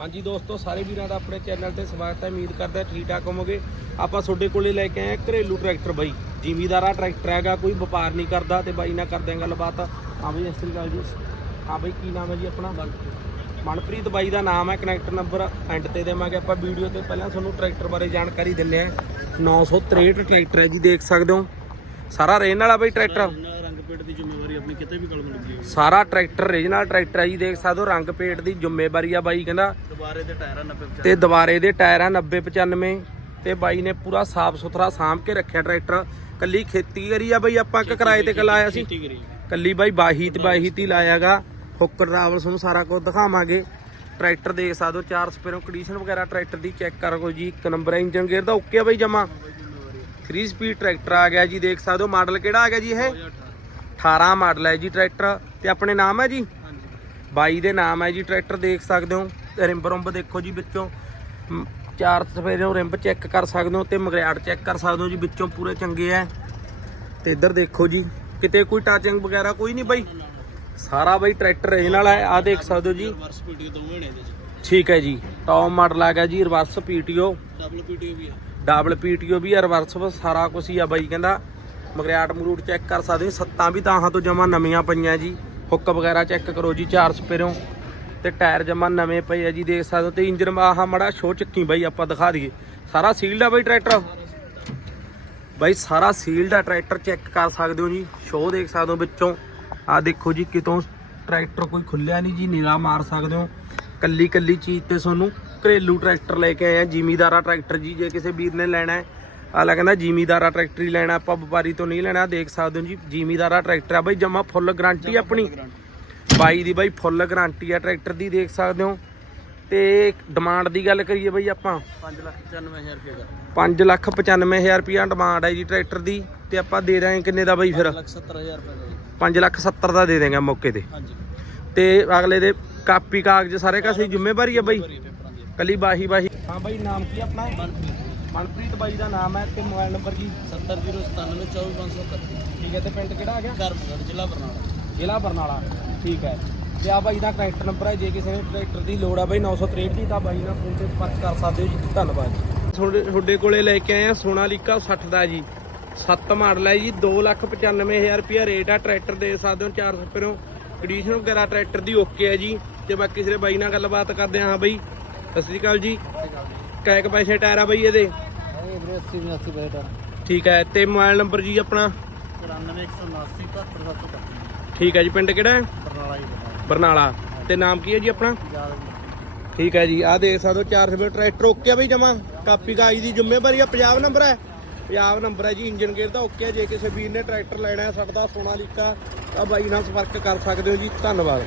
ਹਾਂਜੀ ਦੋਸਤੋ ਸਾਰੇ ਵੀਰਾਂ ਦਾ ਆਪਣੇ ਚੈਨਲ ਤੇ ਸਵਾਗਤ ਹੈ। ਉਮੀਦ ਕਰਦਾ ਠੀਕ ਠਾਕ ਹੋਵੋਗੇ। ਆਪਾਂ ਤੁਹਾਡੇ ਕੋਲੇ ਲੈ ਕੇ ਆਏ ਹਾਂ ਘਰੇਲੂ ਟਰੈਕਟਰ ਬਾਈ। ਜ਼ਿਮੀਦਾਰਾ ਟਰੈਕਰ ਹੈਗਾ ਕੋਈ ਵਪਾਰ ਨਹੀਂ ਕਰਦਾ ਤੇ ਬਾਈ ਨਾਲ ਕਰਦੇ ਹਾਂ ਗੱਲਬਾਤ। ਹਾਂ ਬਾਈ ਸ੍ਰੀ ਅਕਾਲ ਜੀ। ਹਾਂ ਬਾਈ ਕੀ ਨਾਮ ਹੈ ਜੀ ਆਪਣਾ? ਮਨਪ੍ਰੀਤ ਬਾਈ ਦਾ ਨਾਮ ਹੈ ਕਨੈਕਟ ਨੰਬਰ ਐਂਡ ਤੇ ਦੇਵਾਂਗੇ। ਆਪਾਂ ਵੀਡੀਓ ਤੇ ਪਹਿਲਾਂ ਤੁਹਾਨੂੰ ਟਰੈਕਟਰ ਬਾਰੇ ਜਾਣਕਾਰੀ ਦਿੰਨੇ ਆ 963 ਟਰੈਕਟਰ ਹੈ ਜੀ ਦੇਖ ਸਕਦੇ ਹੋ। ਸਾਰਾ ਰੇਨ ਵਾਲਾ ਬਾਈ ਟਰੈਕਟਰ? ਪੇਟ ਦੀ ਜ਼ਿੰਮੇਵਾਰੀ ਆਪਣੀ ਕਿਤੇ ਵੀ ਕਲਮ ਲੱਗੀ ਹੋਵੇ ਸਾਰਾ ਟਰੈਕਟਰ ਰੀਜਨਲ ਟਰੈਕਟਰ ਹੈ ਜੀ ਦੇਖ ਸਕਦੇ ਹੋ ਰੰਗ ਪੇਟ ਦੀ ਜ਼ਿੰਮੇਵਾਰੀ ਆ ਬਾਈ ਕਹਿੰਦਾ। ਦੁਬਾਰੇ ਦੇ ਟਾਇਰਾਂ 90 ਤੇ ਦੁਬਾਰੇ ਦੇ ਟਾਇਰ ਆ 90 95 ਤੇ ਬਾਈ ਨੇ ਪੂਰਾ ਸਾਫ਼ ਸੁਥਰਾ ਸਾਂਭ ਕੇ ਰੱਖਿਆ ਟਰੈਕਟਰ। ਕੱਲੀ ਖੇਤੀ ਕਰੀ ਆ ਬਾਈ ਆਪਾਂ ਇੱਕ ਕਿਰਾਏ ਤੇ ਕਲਾਇਆ ਸੀ। ਕੱਲੀ ਬਾਈ ਬਾਹੀ ਤੇ ਬਾਹੀ ਤੇ ਲਾਇਆਗਾ। ਹੁੱਕਰ ਰਾਵਲ ਤੁਹਾਨੂੰ ਸਾਰਾ ਕੁਝ ਦਿਖਾਵਾਂਗੇ। ਟਰੈਕਟਰ ਦੇਖ ਸਕਦੇ ਹੋ ਚਾਰ ਸਪੇਰੋਂ ਕੰਡੀਸ਼ਨ ਵਗੈਰਾ ਟਰੈਕਟਰ ਦੀ ਚੈੱਕ ਕਰੋ ਜੀ ਇੱਕ ਨੰਬਰ ਇੰਜਨ ਗੇਅਰ ਦਾ ਓਕੇ ਆ ਬਾਈ ਜਮਾ। 3 ਸਪੀਡ ਟਰੈਕਟਰ ਆ ਗਿਆ ਜੀ ਦੇਖ ਸਕਦੇ ਹੋ ਮਾਡਲ ਕਿਹੜਾ ਆ ਗਿਆ ਜੀ ਇਹ? 18 ਮਾਡਲ ਹੈ ਜੀ ਟਰੈਕਟਰ ਤੇ ਆਪਣੇ ਨਾਮ ਹੈ ਜੀ? ਹਾਂਜੀ। ਬਾਈ ਦੇ ਨਾਮ ਹੈ ਜੀ ਟਰੈਕਟਰ ਦੇਖ ਸਕਦੇ ਹੋ। ਰਿੰਬ ਰੁੰਬ ਦੇਖੋ ਜੀ ਵਿੱਚੋਂ। ਚਾਰ ਸਫੇਰੇ ਰਿੰਬ ਚੈੱਕ ਕਰ ਸਕਦੇ ਹੋ ਤੇ ਮਗਰਿਆੜ ਚੈੱਕ ਕਰ ਸਕਦੇ ਹੋ ਜੀ ਵਿੱਚੋਂ ਪੂਰੇ ਚੰਗੇ ਐ ਤੇ ਇੱਧਰ ਦੇਖੋ ਜੀ ਕਿਤੇ ਕੋਈ ਟਾਚਿੰਗ ਵਗੈਰਾ ਕੋਈ ਨਹੀਂ ਬਾਈ? ਸਾਰਾ ਬਾਈ ਟਰੈਕਟਰ ਰੀਜਨਲ ਨਾਲ ਹੈ ਆ ਦੇਖ ਸਕਦੇ ਹੋ ਜੀ। ਰਿਵਰਸ ਪੀਟੀਓ ਦੋਵੇਂ ਨੇ ਇਹਦੇ ਚ। ਠੀਕ ਹੈ ਜੀ ਟੌਪ ਮਾਡਲ ਆ ਗਿਆ ਜੀ ਰਿਵਰਸ ਪੀਟੀਓ। ਡਬਲ ਪੀਟੀਓ ਵੀ ਹੈ। ਡਬਲ ਪੀਟੀਓ ਵੀ ਆ ਰਿਵਰਸ ਸਾਰਾ ਕੁਝ ਹੀ ਆ ਬਾਈ ਕਹਿੰਦਾ। ਮਗਰਿਆਟ ਮਰੂਟ ਚੈੱਕ ਕਰ ਸਕਦੇ ਹੋ, ਸੱਤਾਂ ਵੀ ਤਾਹਾਂ ਤੋਂ ਜਮਾ ਨਵੀਆਂ ਪਈਆਂ ਜੀ। ਹੁੱਕ ਵਗੈਰਾ ਚੈੱਕ ਕਰੋ ਜੀ, ਚਾਰ ਸਪੇਰੋਂ ਤੇ ਟਾਇਰ ਜਮਾ ਨਵੇਂ ਪਏ ਆ ਜੀ, ਦੇਖ ਸਕਦੇ ਹੋ ਤੇ ਇੰਜਨ ਆਹ ਮੜਾ ਸ਼ੋ ਚੱਕੀ ਬਾਈ, ਆਪਾਂ ਦਿਖਾ ਦਈਏ। ਸਾਰਾ ਸੀਲਡ ਆ ਬਾਈ ਟਰੈਕਟਰ ਬਾਈ ਸਾਰਾ ਸੀਲਡ ਆ ਟਰੈਕਟਰ ਚੈੱਕ ਕਰ ਸਕਦੇ ਹੋ ਜੀ ਸ਼ੋ ਦੇਖ ਸਕਦੇ ਹੋ ਵਿੱਚੋਂ। ਆ ਦੇਖੋ ਜੀ, ਕਿਤੋਂ ਟਰੈਕਟਰ ਕੋਈ ਖੁੱਲਿਆ ਨਹੀਂ ਜੀ, ਨਿਗਾਹ ਮਾਰ ਸਕਦੇ ਹੋ। ਕੱਲੀ ਕੱਲੀ ਚੀਜ਼ ਤੇ ਤੁਹਾਨੂੰ ਘਰੇਲੂ ਟਰੈਕਟਰ ਲੈ ਕੇ ਆਏ ਆ, ਜ਼ਿਮੀਦਾਰਾ ਟਰੈਕਟਰ ਜੀ, ਜੇ ਕਿਸੇ ਵੀਰ ਨੇ ਲੈਣਾ ਹੈ ਆਲਾ ਕਹਿੰਦਾ ਜ਼ਿਮੀਦਾਰਾ ਟਰੈਕਟਰ ਹੀ ਲੈਣਾ ਆਪਾਂ ਵਪਾਰੀ ਤੋਂ ਨਹੀਂ ਲੈਣਾ ਦੇਖ ਸਕਦੇ ਹੋ ਜੀ ਜ਼ਿਮੀਦਾਰਾ ਟਰੈਕਰ ਆ ਬਾਈ ਜਮਾ ਫੁੱਲ ਗਾਰੰਟੀ ਆਪਣੀ। ਬਾਈ ਦੀ ਬਾਈ ਫੁੱਲ ਗਾਰੰਟੀ ਆ ਟਰੈਕਟਰ ਦੀ ਦੇਖ ਸਕਦੇ ਹੋ। ਤੇ ਡਿਮਾਂਡ ਦੀ ਗੱਲ ਕਰੀਏ ਬਾਈ ਆਪਾਂ। 5 ਲੱਖ 95000 ਰੁਪਏ। ਦਾ 5 ਲੱਖ 95000 ਰੁਪਿਆ ਡਿਮਾਂਡ ਹੈ ਜੀ ਟਰੈਕਟਰ ਦੀ ਤੇ ਆਪਾਂ ਦੇ ਦਾਂਗੇ ਕਿੰਨੇ ਦਾ ਬਾਈ ਫਿਰ? 5 ਲੱਖ 70000 ਰੁਪਏ ਦਾ ਜੀ। 5 ਲੱਖ 70 ਦਾ ਦੇ ਦੇਂਗੇ ਮੌਕੇ ਤੇ। ਹਾਂਜੀ। ਤੇ ਅਗਲੇ ਦੇ ਕਾਪੀ ਕਾਗਜ਼ ਸਾਰੇ ਕਾਸੇ ਜ਼ਿੰਮੇਵਾਰੀ ਹੈ ਬਾਈ? ਕੱਲੀ ਬਾਹੀ ਬਾਹੀ। ਹਾਂ ਬਾਈ ਨਾਮ ਕੀ ਆਪਣਾ? ਮਨਪ੍ਰੀਤ। ਮਨਪ੍ਰੀਤ ਬਾਈ ਦਾ ਨਾਮ ਹੈ ਤੇ ਮੋਬਾਈਲ ਨੰਬਰ ਜੀ 700972455 ਠੀਕ ਹੈ ਤੇ ਪਿੰਡ ਕਿਹੜਾ ਆ ਗਿਆ ਕਰਮਗੜ ਜ਼ਿਲ੍ਹਾ ਬਰਨਾਲਾ। ਜ਼ਿਲ੍ਹਾ ਬਰਨਾਲਾ ਠੀਕ ਹੈ। ਤੇ ਆ ਬਾਈ ਦਾ ਕਨੈਕਟ ਨੰਬਰ ਹੈ ਜੇ ਕਿਸੇ ਨੇ ਟਰੈਕਟਰ ਦੀ ਲੋੜ ਆ ਬਾਈ 963 ਦੀ ਤਾਂ ਬਾਈ ਨਾਲ ਫੋਨ ਤੇ ਸੰਪਰਕ ਕਰ ਸਕਦੇ ਹੋ ਜੀ। ਧੰਨਵਾਦ ਜੀ। ਤੁਹਾਡੇ ਤੁਹਾਡੇ ਕੋਲੇ ਲੈ ਕੇ ਆਏ ਆ ਸੋਨਾਲੀਕਾ 60 ਦਾ ਜੀ। 7 ਮਾਡਲ ਹੈ ਜੀ 295000 ਰੁਪਿਆ ਰੇਟ ਆ ਟਰੈਕਟਰ ਦੇ ਸਕਦੇ ਹੋ 400 ਰੁਪਏ ਕੰਡੀਸ਼ਨ ਵਗੈਰਾ ਟਰੈਕਟਰ ਦੀ ਓਕੇ ਹੈ ਜੀ। ਤੇ ਬਾਕੀ ਕਿਸੇ ਬਾਈ ਨਾਲ ਗੱਲਬਾਤ ਕਰਦੇ ਹਾਂ ਬਾਈ। ਸਤਿ ਸ੍ਰੀ ਅਕਾਲ ਜੀ। ਕੈ ਕ ਪੈਸੇ ਟਾਇਰ ਆ ਬਾਈ ਇਹਦੇ। ਇਹ ਵੀਰੇ 80 89 ਬੇਟਾ ਠੀਕ ਹੈ ਤੇ ਮੋਬਾਈਲ ਨੰਬਰ ਜੀ ਆਪਣਾ? 94179 777 ਠੀਕ ਹੈ ਜੀ ਪਿੰਡ ਕਿਹੜਾ ਹੈ? ਬਰਨਾਲਾ ਤੇ ਨਾਮ ਕੀ ਹੈ ਜੀ ਆਪਣਾ? ਠੀਕ ਹੈ ਜੀ ਆਹ ਦੇਖ ਸਕਦੇ ਹੋ 400 ਰੁਪਏ ਟਰੈਕਟਰ ਓਕੇ ਆ ਬਈ ਜਮਾ। ਕਾਪੀ ਕਾਗਜ਼ ਦੀ ਜ਼ਿੰਮੇਵਾਰੀ ਆ ਪੰਜਾਬ ਨੰਬਰ ਹੈ। ਪੰਜਾਬ ਨੰਬਰ ਹੈ ਜੀ ਇੰਜਨ ਗੇਅਰ ਦਾ ਓਕੇ ਆ ਜੇ ਕਿਸੇ ਵੀਰ ਨੇ ਟਰੈਕਟਰ ਲੈਣਾ ਹੈ ਸਾਡਾ ਸੋਨਾਲੀਕਾ ਤਾਂ ਬਾਈ ਨਾਲ ਸੰਪਰਕ ਕਰ ਸਕਦੇ ਹੋ ਜੀ ਧੰਨਵਾਦ।